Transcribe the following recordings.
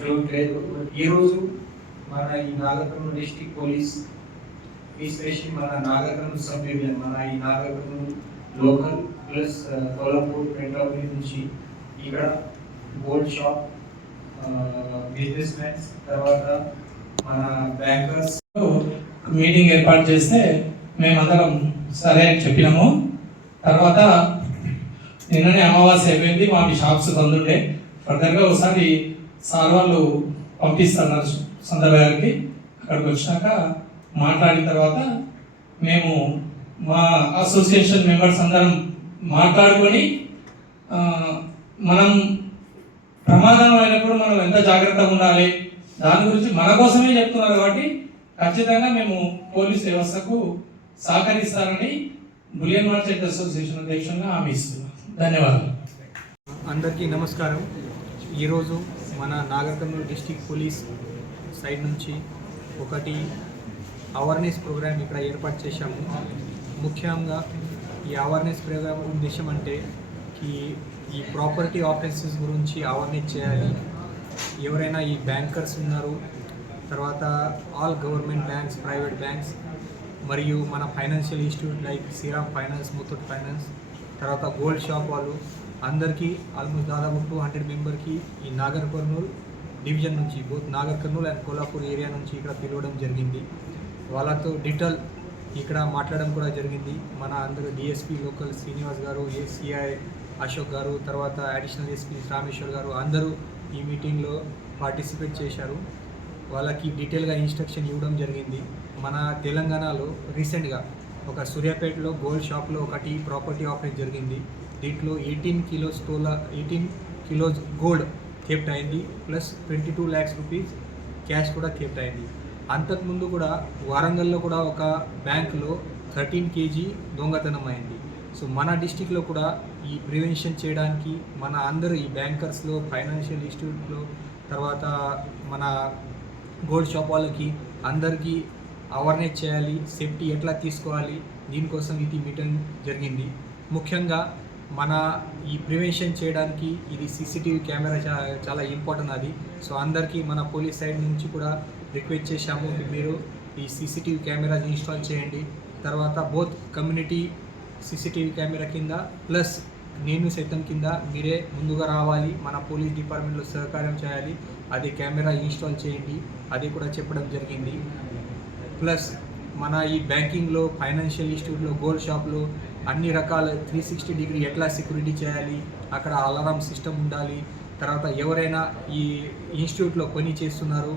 Flute లేదు. ఈరోజు మన ఈ నాగర్కర్నూలు డిస్టిక్ పోలీస్ ఎస్పెషల్లీ మన నాగర్కర్నూలు సబ్ డివిజన్ మన ఈ నాగర్కర్నూలు లోకల్ ప్లస్ కొలంపూర్ పెంటాపల్లి నుంచి ఇక్కడ గోల్డ్ షాప్ బిజినెస్ మ్యాన్స్ తర్వాత మన బ్యాంకర్స్ మీటింగ్ ఏర్పాటు చేస్తే మేమందరం సరే అని చెప్పినాము. తర్వాత నిన్ననే అమావాస్య అయిపోయింది మా షాప్స్ బంద్ ఉండే. ఫర్దర్గా ఒకసారి సార్ వాళ్ళు పంపిస్తున్నారు సందర్భానికి. అక్కడికి వచ్చినాక మాట్లాడిన తర్వాత మేము మా అసోసియేషన్ మెంబర్స్ అందరం మాట్లాడుకొని మనం ప్రమాదం అయినప్పుడు మనం ఎంత జాగ్రత్తగా ఉండాలి దాని గురించి మన కోసమే చెప్తున్నారు కాబట్టి ఖచ్చితంగా మేము పోలీస్ వ్యవస్థకు సహకరిస్తారని బులియన్ మార్కెట్ అసోసియేషన్ అధ్యక్షునిగా హామీ ఇస్తున్నాం. ధన్యవాదాలు. అందరికీ నమస్కారం. ఈరోజు మన నాగర్కర్నూలు డిస్టిక్ పోలీస్ సైడ్ నుంచి ఒకటి అవేర్నెస్ ప్రోగ్రామ్ ఇక్కడ ఏర్పాటు చేశాము. ముఖ్యంగా ఈ అవేర్నెస్ ప్రోగ్రామ్ ఉద్దేశం అంటే ఈ ఈ ప్రాపర్టీ ఆఫెన్సెస్ గురించి అవేర్నెస్ చేయాలి. ఎవరైనా ఈ బ్యాంకర్స్ ఉన్నారు తర్వాత all government banks private banks మరియు మన financial institute like Shriram Finance Muthoot Finance తర్వాత గోల్డ్ షాప్ వాళ్ళు అందరికీ ఆల్మోస్ట్ దాదాపు టూ హండ్రెడ్ మెంబర్కి ఈ నాగర్ కర్నూలు డివిజన్ నుంచి both Nagarkurnool and Kolhapur area నుంచి ఇక్కడ పిలవడం జరిగింది. వాళ్ళతో డీటెయిల్ ఇక్కడ మాట్లాడడం కూడా జరిగింది. మన అందరూ డిఎస్పీ లోకల్ శ్రీనివాస్ గారు ఏసీఐ అశోక్ గారు తర్వాత అడిషనల్ ఎస్పీ రామేశ్వర్ గారు అందరూ ఈ మీటింగ్లో పార్టిసిపేట్ చేశారు. వాళ్ళకి డీటెయిల్గా ఇన్స్ట్రక్షన్ ఇవ్వడం జరిగింది. మన తెలంగాణలో రీసెంట్గా ఒక సూర్యాపేటలో గోల్డ్ షాప్లో ఒకటి ప్రాపర్టీ ఆఫీస్ జరిగింది. దీంట్లో eighteen kilos tola eighteen kilos gold theft అయింది plus twenty two lakhs rupees cash కూడా థెఫ్ట్ అయింది. అంతకుముందు కూడా వారంగల్లో కూడా ఒక బ్యాంకులో థర్టీన్ కేజీ దొంగతనం అయింది. సో మన డిస్టిక్లో కూడా ఈ ప్రివెన్షన్ చేయడానికి మన అందరూ ఈ బ్యాంకర్స్లో ఫైనాన్షియల్ ఇన్స్టిట్యూట్లో తర్వాత మన గోల్డ్ షాప్ వాళ్ళకి అందరికీ అవేర్నెస్ చేయాలి సేఫ్టీ ఎట్లా తీసుకోవాలి దీనికోసం ఇది మీటింగ్ జరిగింది. ముఖ్యంగా మన ఈ ప్రివెన్షన్ చేయడానికి ఇది సీసీటీవీ కెమెరా చాలా ఇంపార్టెంట్ అది. సో అందరికీ మన పోలీస్ సైడ్ నుంచి కూడా రిక్వెస్ట్ చేశాము. మీరు ఈ సీసీటీవీ కెమెరాస్ ఇన్స్టాల్ చేయండి. తర్వాత బోత్ కమ్యూనిటీ సీసీటీవీ కెమెరా కింద ప్లస్ నేను సైతం కింద మీరే ముందుగా రావాలి. మన పోలీస్ డిపార్ట్మెంట్లో సహకారం చేయాలి. అది కెమెరా ఇన్స్టాల్ చేయండి. అది కూడా చెప్పడం జరిగింది. ప్లస్ మన ఈ బ్యాంకింగ్లో ఫైనాన్షియల్ ఇన్స్టిట్యూట్లో గోల్డ్ షాప్లో అన్ని రకాల త్రీ సిక్స్టీ డిగ్రీ ఎట్లా సెక్యూరిటీ చేయాలి అక్కడ అలారం సిస్టమ్ ఉండాలి తర్వాత ఎవరైనా ఈ ఇన్స్టిట్యూట్లో పని చేస్తున్నారు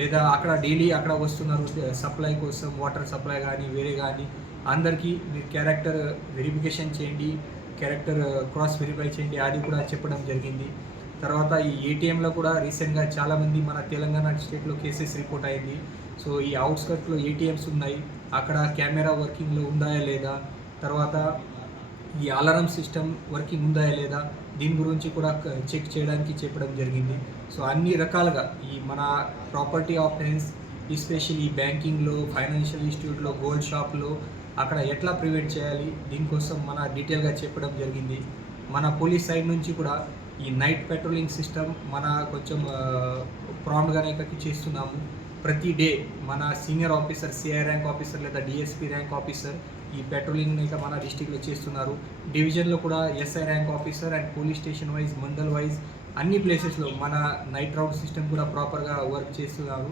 లేదా అక్కడ డైలీ అక్కడ వస్తున్నారు సప్లై కోసం వాటర్ సప్లై కానీ వేరే కానీ అందరికీ మీరు క్యారెక్టర్ వెరిఫికేషన్ చేయండి క్యారెక్టర్ క్రాస్ వెరిఫై చేయండి అది కూడా చెప్పడం జరిగింది. తర్వాత ఈ ఏటీఎంలో కూడా రీసెంట్గా చాలామంది మన తెలంగాణ స్టేట్లో కేసెస్ రిపోర్ట్ అయింది. సో ఈ అవుట్స్కట్లో ఏటీఎంస్ ఉన్నాయి. అక్కడ కెమెరా వర్కింగ్లో ఉందా లేదా? తర్వాత ఈ అలారం సిస్టమ్ వర్కింగ్ ఉందా లేదా? దీని గురించి కూడా చెక్ చేయడానికి చెప్పడం జరిగింది. సో అన్ని రకాలుగా ఈ మన ప్రాపర్టీ ఆఫెన్స్ ఎస్పెషల్లీ బ్యాంకింగ్లో ఫైనాన్షియల్ ఇన్స్టిట్యూట్లో గోల్డ్ షాప్లో అక్కడ ఎట్లా ప్రివెంట్ చేయాలి? దీనికోసం మన డీటెయిల్గా చెప్పడం జరిగింది. మన పోలీస్ సైడ్ నుంచి కూడా ఈ నైట్ పెట్రోలింగ్ సిస్టమ్ మన కొంచెం ప్రాంప్ట్గానే చేస్తున్నాము. ప్రతి డే మన senior officer CI rank officer లేదా డిఎస్పీ ర్యాంక్ ఆఫీసర్ ఈ పెట్రోలింగ్ ఇక మన డిస్టిక్లో చేస్తున్నారు. డివిజన్లో కూడా SI rank officer and police station wise mandal wise అన్ని ప్లేసెస్లో మన నైట్ రౌడ్ సిస్టమ్ కూడా ప్రాపర్గా వర్క్ చేస్తున్నారు.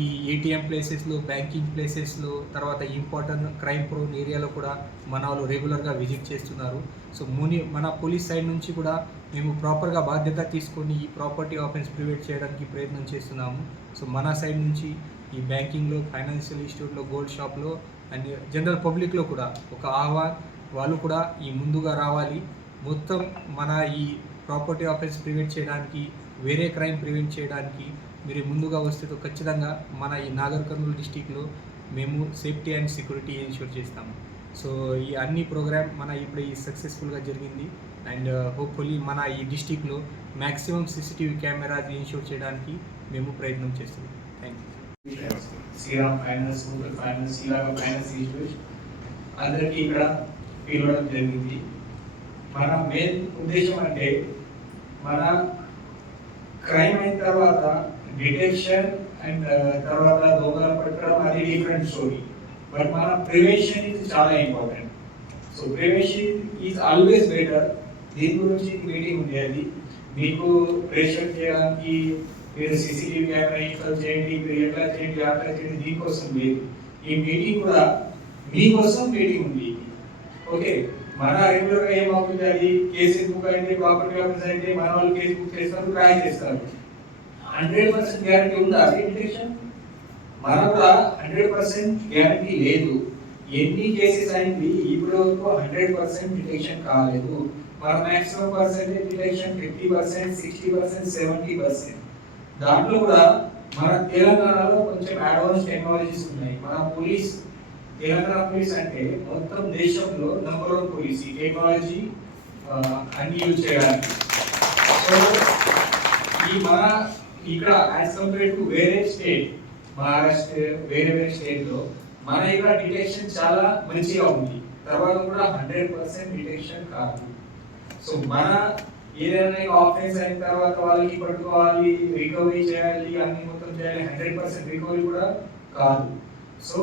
ఈ ఏటీఎం ప్లేసెస్లో బ్యాంకింగ్ ప్లేసెస్లో తర్వాత ఇంపార్టెంట్ క్రైమ్ ప్రోన్ ఏరియాలో కూడా మన వాళ్ళు రెగ్యులర్గా విజిట్ చేస్తున్నారు. సో ముని మన పోలీస్ సైడ్ నుంచి కూడా మేము ప్రాపర్గా బాధ్యత తీసుకొని ఈ ప్రాపర్టీ ఆఫెన్స్ ప్రివెంట్ చేయడానికి ప్రయత్నం చేస్తున్నాము. సో మన సైడ్ నుంచి ఈ బ్యాంకింగ్లో ఫైనాన్షియల్ ఇన్స్టిట్యూట్లో గోల్డ్ షాప్లో అండ్ జనరల్ పబ్లిక్లో కూడా ఒక ఆహ్వాన్ వాళ్ళు కూడా ఈ ముందుగా రావాలి. మొత్తం మన ఈ ప్రాపర్టీ ఆఫెన్స్ ప్రివెంట్ చేయడానికి వేరే క్రైమ్ ప్రివెంట్ చేయడానికి మీరు ముందుగా వస్తే ఖచ్చితంగా మన ఈ నాగర్ కర్నూలు డిస్టిక్లో మేము సేఫ్టీ అండ్ సెక్యూరిటీ ఎన్ష్యూర్ చేస్తాము. సో ఈ అన్ని ప్రోగ్రామ్ మన ఇప్పుడు ఈ సక్సెస్ఫుల్గా జరిగింది. అండ్ uh, హోప్ఫుల్లీ మన ఈ డిస్టిక్లో మ్యాక్సిమం సీసీటీవీ కెమెరాస్ ఇన్ష్యూర్ చేయడానికి మేము ప్రయత్నం చేస్తున్నాం. Thank you Shriram Finance super finance ఇలాగ ఫైనాన్స్ ఇన్స్టిట్యూట్ అందరికీ ఇక్కడ పిలవడం జరిగింది. మన మెయిన్ ఉద్దేశం అంటే మన క్రైమ్ అయిన తర్వాత డిటెక్షన్ అండ్ uh, తర్వాత దొంగలు పట్టడం అది డిఫరెంట్ స్టోరీ బట్ మన ప్రివెన్షన్ ఇది చాలా important so prevention is always better దీని గురించి మీటింగ్ ఉండేది. మీకు ప్రెషర్ చేయడానికి మీరు సీసీటీవీ కెమెరా ఇన్స్టాల్ చేయండి మీరు ఎట్లా చేయండి అట్లా చేయండి దీనికోసం లేదు ఈ మీటింగ్ కూడా మీకోసం మీటింగ్ ఉంది. ఓకే మన రెగ్యులర్గా ఏమవుతుంది అది? కేసు బుక్ అయితే ప్రాపర్టీ ఆఫీస్ అయితే మన వాళ్ళు కేసు బుక్ చేస్తారు ట్రై చేస్తారు. హండ్రెడ్ పర్సెంట్ గ్యారంటీ ఉందా? డిటెక్షన్ మన కూడా హండ్రెడ్ పర్సెంట్ గ్యారంటీ లేదు. ఎన్ని కేసెస్ అయింది? ఇప్పుడు వరకు హండ్రెడ్ పర్సెంట్ డిటెక్షన్ కాలేదు. మన maximum percentage detection fifty percent sixty percent seventy percent దాంట్లో కూడా మన తెలంగాణలో కొంచెం అడ్వాన్స్ టెక్నాలజీస్ ఉన్నాయి. మన పోలీస్ తెలంగాణ పోలీస్ అంటే మొత్తం దేశంలో నెంబర్ వన్ పోలీస్ ఈ టెక్నాలజీ అన్ని యూజ్ చేయడానికి. సో ఈ మన ఇక్కడ యాజ్ కంపేర్ టు వేరే స్టేట్ మహారాష్ట్ర వేరే వేరే స్టేట్లో మన ఇక్కడ డిటెక్షన్ చాలా మంచిగా ఉంది. తర్వాత కూడా హండ్రెడ్ పర్సెంట్ డిటెక్షన్ కాదు. సో మన ఏదైనా ఆఫెన్స్ అయిన తర్వాత వాళ్ళకి పట్టుకోవాలి రికవరీ చేయాలి అన్ని మొత్తం చేయాలి హండ్రెడ్ పర్సెంట్ రికవరీ కూడా కాదు. So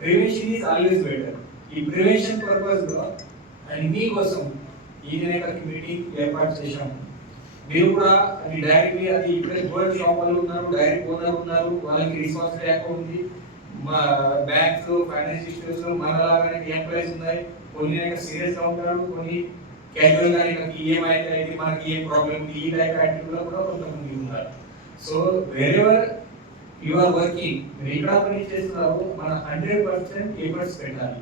prevention is always better ఈ ప్రివెన్షన్ పర్పస్లో అండ్ మీకోసం ఈ వినాయక మీటింగ్ ఏర్పాటు చేశాము. మీరు కూడా అది డైరెక్ట్లీ అది ఇక్కడ గోల్డ్ షాప్ వాళ్ళు ఉన్నారు డైరెక్ట్ ఓనర్ ఉన్నారు వాళ్ళకి రెస్పాన్సిబిలిటీ అకౌంట్ ఉంది. మా బ్యాంక్స్ ఫైనాన్స్ ఇన్స్టిట్యూట్స్ మనలాగానే ఎంప్లాయీస్ ఉన్నాయి. కొన్ని సీరియస్గా ఉంటారు కొన్ని క్యాజువల్గా నాకు ఏమైతే అయితే మనకి ఏ ప్రాబ్లం ఈ టైప్ యాటిట్యూడ్లో కూడా కొంతమంది ఉన్నారు. So wherever you are working మీరు ఇక్కడ పని చేస్తున్నారు మన హండ్రెడ్ పర్సెంట్ ఎఫర్ట్స్ పెట్టాలి.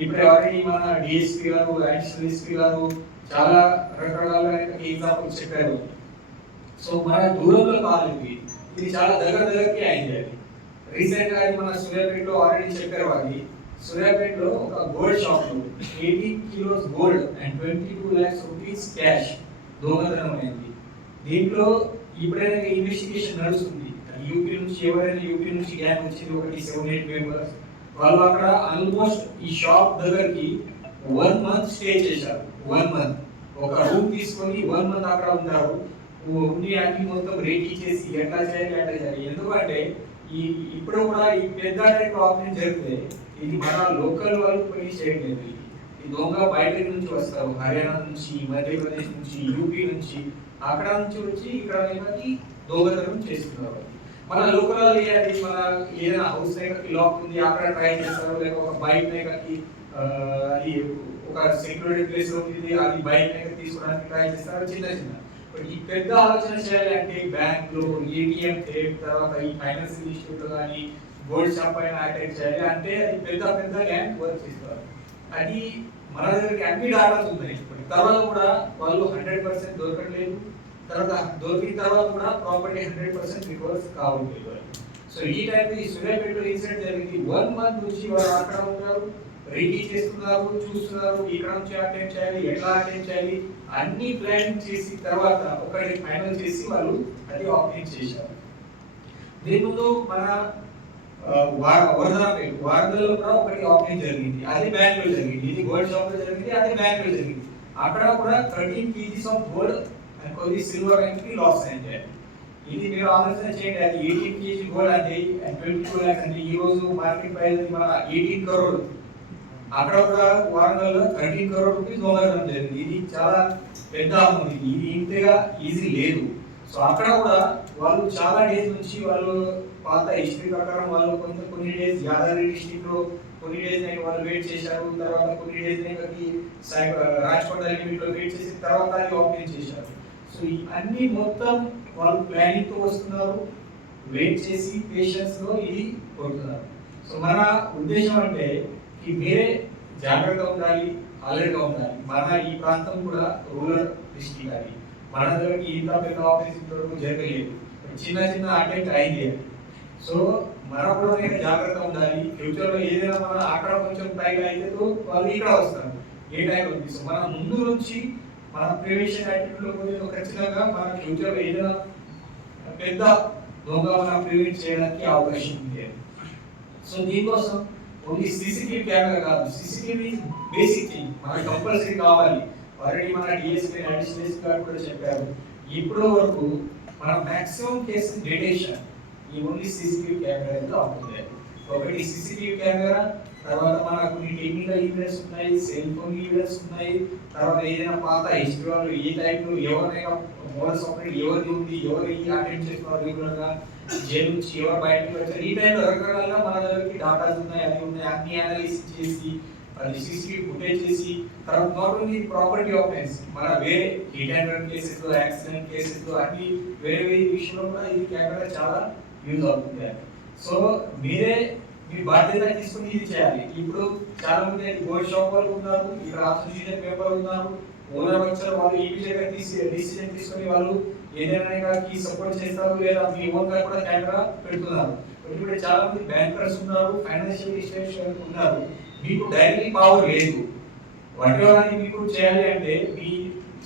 ఇప్పుడు ఎవరైనా మన డిఎస్పీ గారు అడిషనల్ ఎస్పీ గారు చాలా రకరకాల ఎగ్జాంపుల్ చెప్పారు. సో మన దూరంలో కాదు ఇది. చాలా దగ్గర దగ్గరకి అయింది అది. రీసెంట్గా అది మన సూర్యాపేటలో ఆల్రెడీ చెప్పారు అది. సూర్యాపేటలో ఒక gold shop eighty kilos gold and twenty two lakhs rupees cash దొంగతనం అయింది. దీంట్లో ఇప్పుడైనా ఇన్వెస్టిగేషన్ నడుస్తుంది. యూపీ నుంచి ఎవరైనా యూపీ నుంచి గ్యాంగ్ వచ్చింది ఒకటి సెవెన్ ఎయిట్ మెంబర్స్ వాళ్ళు అక్కడ ఆల్మోస్ట్ ఈ షాప్ దగ్గరికి వన్ మంత్ స్టే చేశారు. వన్ మంత్ ఒక రూమ్ తీసుకొని వన్ మంత్ అక్కడ ఉంటారు. ఉండి అన్ని మొత్తం రెడీ చేసి ఎట్లా చేయాలి అట్లా చేయాలి ఎందుకంటే ఈ ఇప్పుడు కూడా ఈ పెద్ద టైప్ ఆపరేషన్ జరిగితే ఇది మన లోకల్ వాళ్ళు పోయి చేయలేదు ఇది. ఈ దొంగ బయట నుంచి వస్తారు. హర్యానా నుంచి మధ్యప్రదేశ్ నుంచి యూపీ నుంచి. అక్కడ నుంచి వచ్చి ఇక్కడ ఏమని దొంగతనం చేస్తున్నారు. మన లోకల్ వాళ్ళు ఏది మన ఏదైనా హౌస్ దగ్గరకి లాక్ ఉంది అక్కడ ట్రై చేస్తారు లేక ఒక బైక్ దగ్గరకి అది ఒక సెక్యూరిటీ ప్లేస్ ఉంది అది బైక్ దగ్గర తీసుకోవడానికి ట్రై చేస్తారు చిన్న చిన్న. బట్ ఈ పెద్ద ఆలోచన చేయాలి అంటే బ్యాంక్లో ఏటీఎం టేప్ తర్వాత ఈ ఫైనాన్స్ ఇన్స్టిట్యూట్ కానీ గోల్డ్ షాప్ పైన అటాక్ చేయాలి. అంటే అది పెద్ద పెద్ద ల్యాండ్ వర్క్ చేస్తారు అది మన దగ్గరికి అన్ని డాటాస్ ఉన్నాయి ఇప్పుడు తర్వాత కూడా వాళ్ళు హండ్రెడ్ పర్సెంట్ దొరకట్లేదు తర్వాత దొరికిన తర్వాత కూడా ప్రాపర్టీ హండ్రెడ్ పర్సెంట్ రికవర్స్ కావట్లేదు సో ఈ టైప్ ఈ సూర్యాపేటలో ఇన్సిడెంట్ జరిగింది. వన్ మంత్ నుంచి వాళ్ళు అక్కడ ఉంటారు రెడీ చేస్తున్నారు చూస్తున్నారు. ఇక్కడ నుంచి అటెండ్ చేయాలి ఎట్లా అటెండ్ చేయాలి. అన్ని ప్లాన్ చేసి తర్వాత ఒకటి ఫైనల్ చేసి వాళ్ళు అది ఆపరేట్ చేశారు. దీని ముందు మన వరదపేట వరదలో కూడా ఒకటి ఆపరేషన్ జరిగింది. అది బ్యాంక్లో జరిగింది. ఇది గోల్డ్ షాప్లో జరిగింది అది బ్యాంక్లో జరిగింది. అక్కడ కూడా thirteen KGs of gold and కొద్ది సిల్వర్ అనేది లాస్ అయింది ఇది మీరు ఆలోచన చేయండి. అది ఎయిటీన్ కేజీ గోల్డ్ అంటే అండ్ ట్వంటీ టూ ల్యాక్స్ అంటే ఈ రోజు మార్కెట్ ప్రైస్ మన ఎయిటీన్ కరోడ్ అక్కడ ఒక వారంలో థర్టీన్ కరోడ్ రూపీస్ దొంగతనం జరిగింది. ఇది చాలా పెద్ద ఇది ఇది ఇంతగా ఈజీ లేదు. సో అక్కడ కూడా వాళ్ళు చాలా డేస్ నుంచి వాళ్ళు పాత హిస్టరీ ప్రకారం వాళ్ళు కొంత కొన్ని డేస్ యాదాద్రి డిస్టిక్లో కొన్ని డేస్ వాళ్ళు వెయిట్ చేశారు తర్వాత కొన్ని డేస్ రాజ్కోట్ లిమిట్లో వెయిట్ చేసిన తర్వాత అది ఓపెన్ చేశారు. సో అన్ని మొత్తం వాళ్ళు ప్లానింగ్తో వస్తున్నారు వెయిట్ చేసి పేషెన్స్లో ఇది కొడుతున్నారు సో మన ఉద్దేశం అంటే ఈ మీరే జాగ్రత్తగా ఉండాలి అలర్ట్గా ఉండాలి. మన ఈ ప్రాంతం కూడా రూరల్ డిస్ట్రిక్ట్ అది. మన దగ్గరికి ఇంత పెద్ద ఆఫీస్ ఇంతవరకు జరగలేదు. చిన్న చిన్న అటెంప్ట్ అయింది సో మనం కూడా జాగ్రత్త ఉండాలి. ఫ్యూచర్లో ఏదైనా మన అక్కడ కొంచెం టైం అయితే వాళ్ళు ఇక్కడ వస్తారు. ఏ టైం ఉంది సో మన ముందు నుంచి మన ప్రివెన్షన్ యాక్టివిటీలో పోతే ఖచ్చితంగా మన ఫ్యూచర్లో ఏదైనా పెద్ద దొంగ మనం ప్రివెంట్ చేయడానికి అవకాశం ఉంది. సో దీనికోసం ఓన్లీ సీసీటీవీ కెమెరా కాదు. సీసీటీవీ బేసిక్ థింగ్ మనకి కంపల్సరీ కావాలి. ఆల్రెడీ మన డిఎస్పీ అడిషనల్ గారు కూడా చెప్పారు. ఇప్పటి వరకు మన మాక్సిమం కేసు డిటేషన్ ఈ ఓన్లీ సీసీటీవీ కెమెరా ఉంటుంది. ఒకటి సీసీటీవీ కెమెరా తర్వాత మన కొన్ని టెక్నికల్ ఈవెంట్స్ ఉన్నాయి సెల్ ఫోన్ ఈవెంట్స్ ఉన్నాయి తర్వాత ఏదైనా పాత హిస్టరీ వాళ్ళు ఏ టైప్ ఎవరైనా మోడల్స్ ఆపరేట్ ఎవరిది ఉంది ఎవరు ఈ అటెండ్ చేస్తున్నారు రెగ్యులర్గా జైలు నుంచి ఎవరు బయటకు వచ్చారు ఈ టైంలో రకరకాలుగా మన దగ్గరికి డాటాస్ ఉన్నాయి అవి ఉన్నాయి అన్ని అనాలిసిస్ చేసి అది సీసీటీవీ ఫుటేజ్ చేసి తర్వాత నాట్ ఓన్లీ ప్రాపర్టీ ఆఫెన్స్ మన వేరే hit and run cases accident cases అన్ని వేరే వేరే విషయంలో కూడా ఈ కెమెరా చాలా యూజ్ అవుతుంది సో మీరే మీ బాధ్యత తీసుకుని ఇది చేయాలి. ఇప్పుడు చాలా మంది గోల్డ్ షాప్ వాళ్ళు ఉన్నారు ఇక్కడ అసోసియేషన్ పేపర్ ఉన్నారు. ఓనర్ వచ్చిన వాళ్ళు ఈ విధంగా తీసి డిసిజన్ వాళ్ళు ఏదైనా సపోర్ట్ చేస్తారు లేదా మీ ఓన్గా కూడా కెమెరా పెడుతున్నారు. ఇప్పుడు చాలా మంది బ్యాంకర్స్ ఉన్నారు ఫైనాన్షియల్ ఇన్స్టిట్యూషన్ ఉన్నారు. మీకు డైరెక్ట్లీ పవర్ లేదు. వాటి మీకు చేయాలి అంటే మీ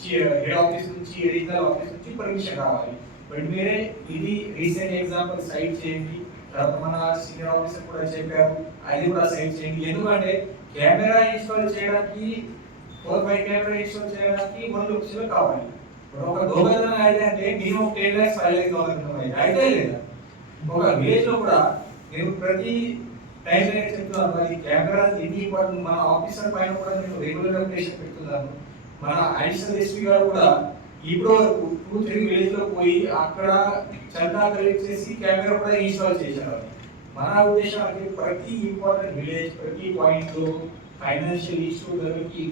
హెడ్ ఆఫీస్ నుంచి రీజనల్ ఆఫీస్ నుంచి పర్మిషన్ కావాలి బట్ మీరే ఇది రీసెంట్ ఎగ్జాంపుల్ సైట్ చేయండి. తర్వాత మన సీనియర్ ఆఫీసర్ కూడా చెప్పారు. అది కూడా సైట్ చేయండి. ఎందుకంటే కెమెరా ఇన్స్టాల్ చేయడానికి ఫోర్ ఫైవ్ కెమెరా ఇన్స్టాల్ చేయడానికి వన్ లక్షలు కావాలి. ఇప్పుడు ఒక దొంగతనం అయితే అంటే minimum ten lakhs five lakhs దొంగతనం అయితే లేదా? ఒక విలేజ్లో కూడా నేను ప్రతి టైం నేను చెప్తున్నాను మరి కెమెరా ఎన్ని ఇంపార్టెంట్ మన ఆఫీసర్ పైన కూడా నేను రెగ్యులర్గా ప్రెషర్ పెడుతున్నాను మన అడిషనల్ ఎస్పీ గారు కూడా ఇప్పుడు టూ త్రీ విలేజ్లో పోయి అక్కడ చందా కలెక్ట్ చేసి కెమెరా కూడా ఇన్స్టాల్ చేశారు. మన ఉద్దేశం అంటే ప్రతి ఇంపార్టెంట్ విలేజ్ ప్రతి పాయింట్లో ఫైనాన్షియల్ ఇష్యూ దానికి